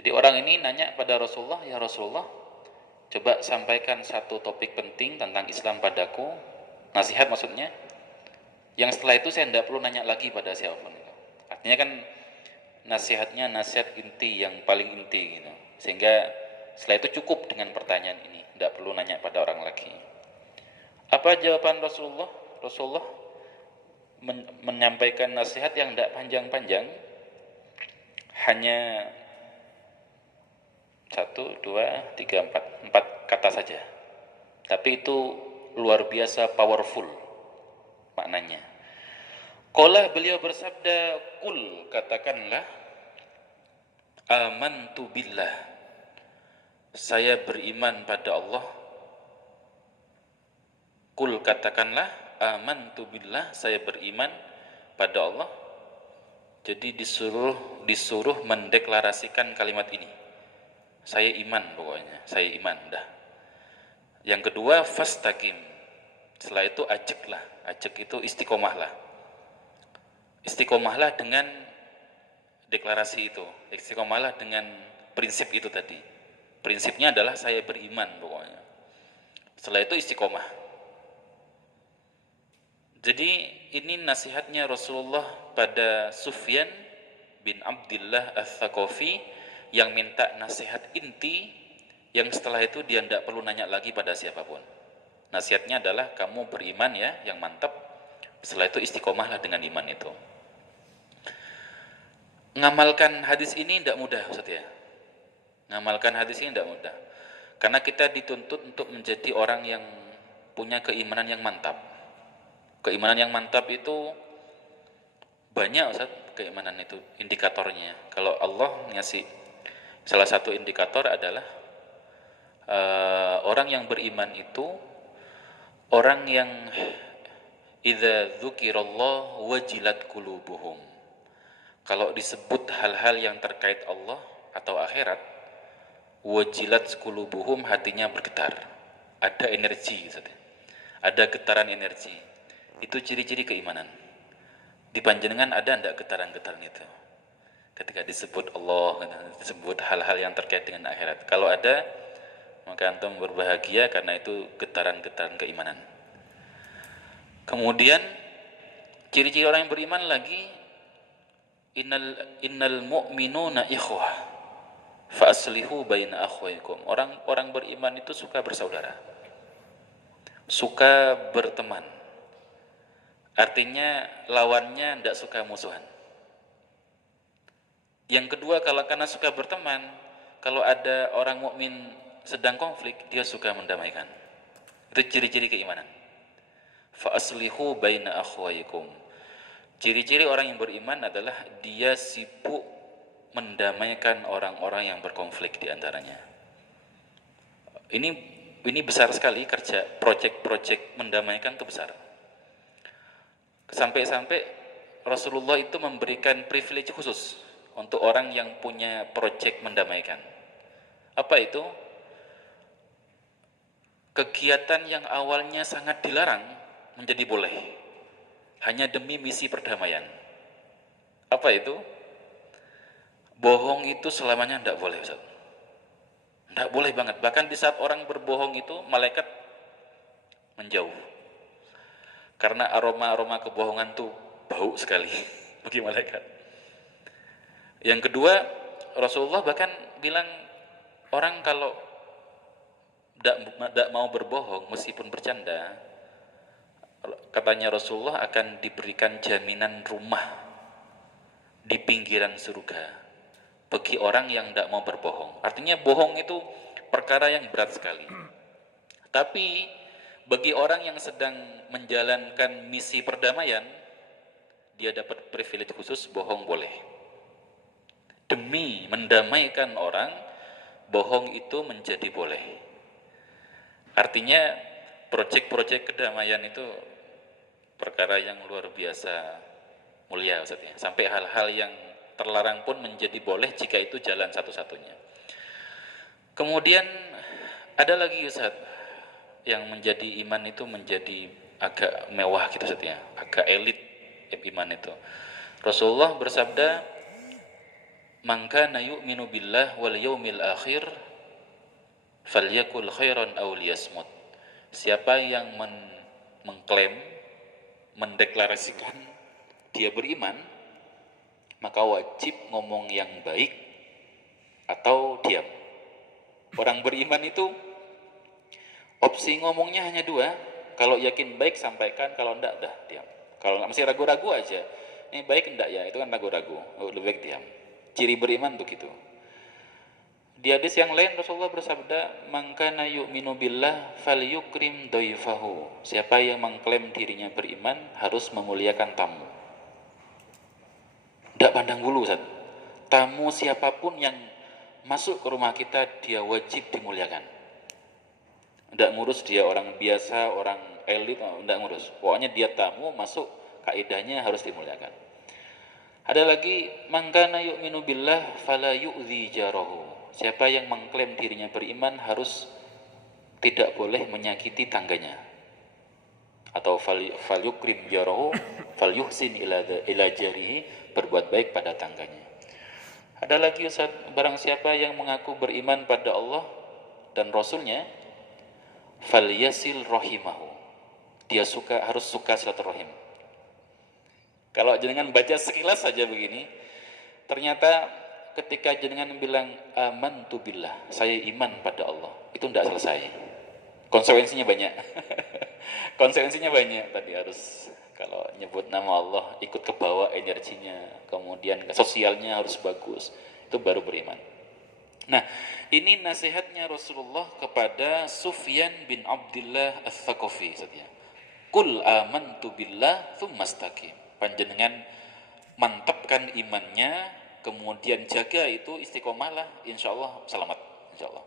Jadi orang ini nanya pada Rasulullah, ya Rasulullah, coba sampaikan satu topik penting tentang Islam padaku, nasihat maksudnya, yang setelah itu saya tidak perlu nanya lagi pada siapapun. Artinya kan nasihatnya nasihat inti yang paling inti gitu. Sehingga setelah itu cukup dengan pertanyaan ini, tidak perlu nanya pada orang lagi. Apa jawaban Rasulullah? Rasulullah menyampaikan nasihat yang tidak panjang-panjang, hanya 4 kata saja. Tapi itu luar biasa powerful maknanya. Qala, beliau bersabda, qul, katakanlah, amantu billah, saya beriman pada Allah. Qul, katakanlah, amantu billah, saya beriman pada Allah. Jadi disuruh mendeklarasikan kalimat ini. Saya iman pokoknya, saya iman dah. Yang kedua, fastaqim. Setelah itu ajeklah. Ajek itu istiqomahlah. Istiqomahlah dengan deklarasi itu. Istiqomahlah dengan prinsip itu tadi. Prinsipnya adalah saya beriman pokoknya. Setelah itu istiqomah. Jadi ini nasihatnya Rasulullah pada Sufyan bin Abdullah Ats-Tsaqafi yang minta nasihat inti, yang setelah itu dia tidak perlu nanya lagi pada siapapun. Nasihatnya adalah kamu beriman ya, yang mantap. Setelah itu istiqomahlah dengan iman itu. Ngamalkan hadis ini tidak mudah, Ustaz ya. Ngamalkan hadis ini tidak mudah. Karena kita dituntut untuk menjadi orang yang punya keimanan yang mantap. Keimanan yang mantap itu banyak, Ustaz, keimanan itu indikatornya. Kalau Allah ngasih salah satu indikator adalah orang yang beriman itu orang yang idza dzukirallah wajilat qulubuhum. Kalau disebut hal-hal yang terkait Allah atau akhirat, wajilat qulubuhum, hatinya bergetar. Ada energi, Ustaz. Ada getaran energi. Itu ciri-ciri keimanan. Di panjenengan ada enggak getaran-getaran itu? Ketika disebut Allah, disebut hal-hal yang terkait dengan akhirat. Kalau ada, maka antum berbahagia karena itu getaran-getaran keimanan. Kemudian ciri-ciri orang yang beriman lagi, innal mu'minuna ikhwah fa aslihu baina akhwaykum. Orang beriman itu suka bersaudara. Suka berteman. Artinya lawannya tidak suka musuhan. Yang kedua, kalau karena suka berteman, kalau ada orang mukmin sedang konflik, dia suka mendamaikan. Itu ciri-ciri keimanan. Fa aslihu baina akhwaykum. Ciri-ciri orang yang beriman adalah dia sibuk mendamaikan orang-orang yang berkonflik di antaranya. Ini besar sekali kerja, proyek-proyek mendamaikan itu besar. Sampai-sampai Rasulullah itu memberikan privilege khusus untuk orang yang punya proyek mendamaikan. Apa itu? Kegiatan yang awalnya sangat dilarang menjadi boleh, hanya demi misi perdamaian. Apa itu? Bohong itu selamanya tidak boleh, Ustaz. Tidak boleh banget. Bahkan di saat orang berbohong itu, malaikat menjauh. Karena aroma-aroma kebohongan tuh bau sekali bagi malaikat. Yang kedua, Rasulullah bahkan bilang orang kalau tidak mau berbohong meskipun bercanda, katanya Rasulullah akan diberikan jaminan rumah di pinggiran surga bagi orang yang tidak mau berbohong. Artinya bohong itu perkara yang berat sekali. Tapi bagi orang yang sedang menjalankan misi perdamaian, dia dapat privilege khusus, bohong boleh. Demi mendamaikan orang, bohong itu menjadi boleh. Artinya proyek-proyek kedamaian itu perkara yang luar biasa mulia, Ustaz ya. Sampai hal-hal yang terlarang pun menjadi boleh jika itu jalan satu-satunya. Kemudian ada lagi, Ustaz, yang menjadi iman itu menjadi agak mewah gitu, Ustaz ya. Agak elit iman itu. Rasulullah bersabda, Man kana yu'minu billah wal yaumil akhir falyakul khairan aw liyasmut. Siapa yang mengklaim, mendeklarasikan dia beriman, maka wajib ngomong yang baik atau diam. Orang beriman itu opsi ngomongnya hanya dua. Kalau yakin baik sampaikan, kalau enggak dah diam. Kalau masih ragu-ragu aja, ini baik enggak ya, itu kan ragu-ragu, lebih baik diam. Ciri beriman tuh gitu. Di hadis yang lain Rasulullah bersabda, "Man kana yu'minu billah falyukrim dhaifahu." Siapa yang mengklaim dirinya beriman harus memuliakan tamu. Tidak pandang bulu, Ustaz. Tamu siapapun yang masuk ke rumah kita dia wajib dimuliakan. Tidak ngurus dia orang biasa, orang elit, tidak ngurus. Pokoknya dia tamu masuk, kaidahnya harus dimuliakan. Ada lagi, man kana yu'minu billah fala yu'dzi jarahu. Siapa yang mengklaim dirinya beriman harus tidak boleh menyakiti tangganya. Atau falyukrim jarahu falyuhsin ila jarihi, berbuat baik pada tangganya. Ada lagi, Ustaz, barang siapa yang mengaku beriman pada Allah dan Rasulnya, falyasil rahimahu. Dia harus suka silaturahim. Kalau jenengan baca sekilas saja begini, ternyata ketika jenengan bilang amantu billah, saya iman pada Allah, itu tidak selesai. Konsekuensinya banyak. Konsekuensinya banyak. Tadi harus kalau nyebut nama Allah ikut ke bawah energinya, kemudian sosialnya harus bagus, itu baru beriman. Nah, ini nasihatnya Rasulullah kepada Sufyan bin Abdullah Ats-Tsaqafi saja. Qul amantu billah tsumastaqim. Panjenengan mantapkan imannya, kemudian jaga itu, istiqomahlah, insyaallah selamat, insyaallah.